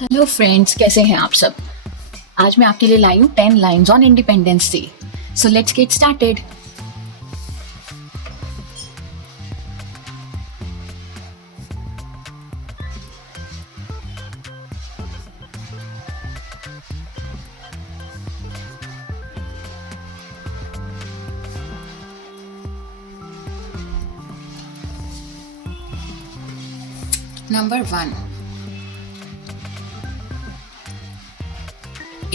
Hello friends, कैसे हैं आप सब। आज मैं आपके लिए लाई हूँ 10 lines on independence day. So let's get started. Number 1.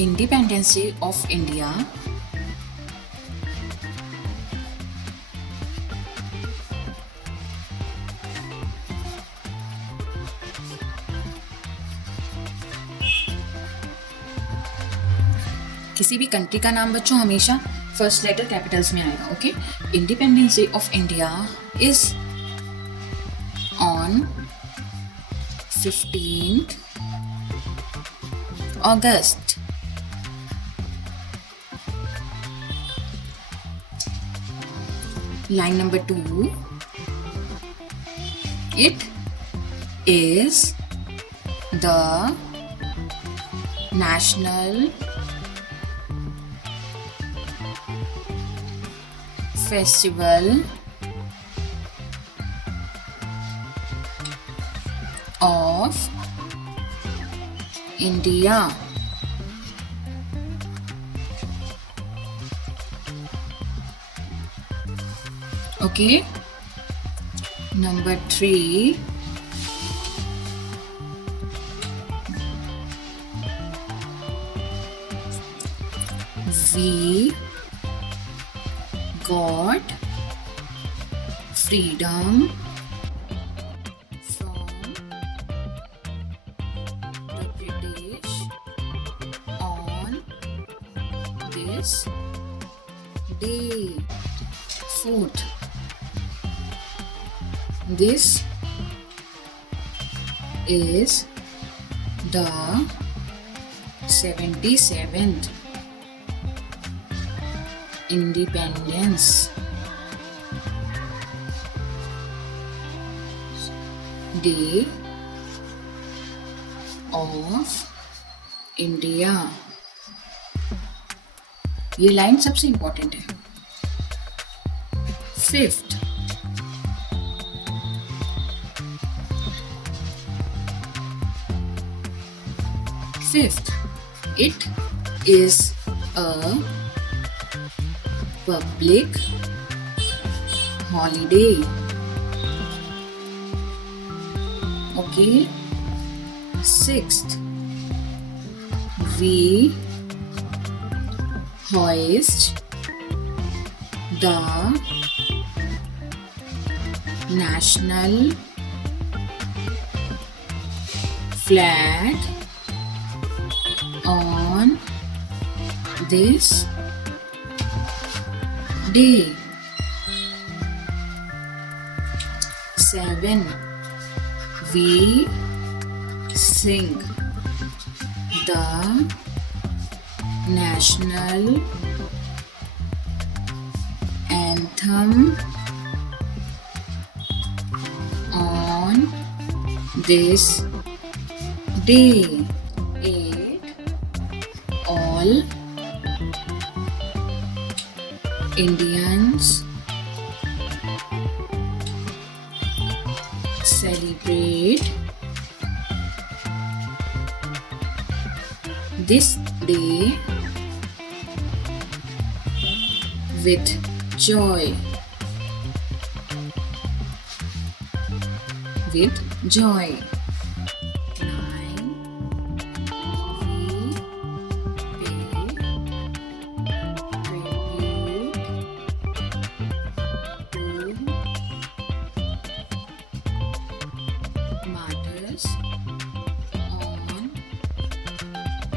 Independence Day of India किसी भी कंट्री का नाम बच्चों हमेशा फर्स्ट लेटर कैपिटल्स में आएगा। Okay, independence day of India is on 15th August. Line number 2. It is the national festival of India. Okay. Number 3. We got freedom from the British on this day. 4th, this is the 77th Independence Day of India. ये line सबसे important है। 5th, it is a public holiday. Okay. 6th, we hoist the national flag on this day. 7, we sing the national anthem on this day. 8, all Indians celebrate this day with joy. With joy. 9, we pay tribute to martyrs on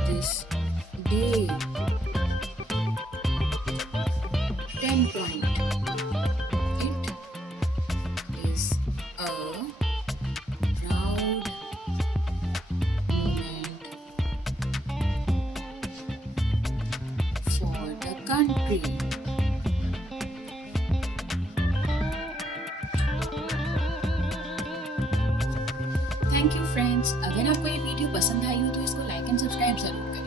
this day. 10 point. It is a proud moment for the country. Thank you friends. अगर आपको ये video पसंद आई हो तो इसको like and subscribe जरूर करें।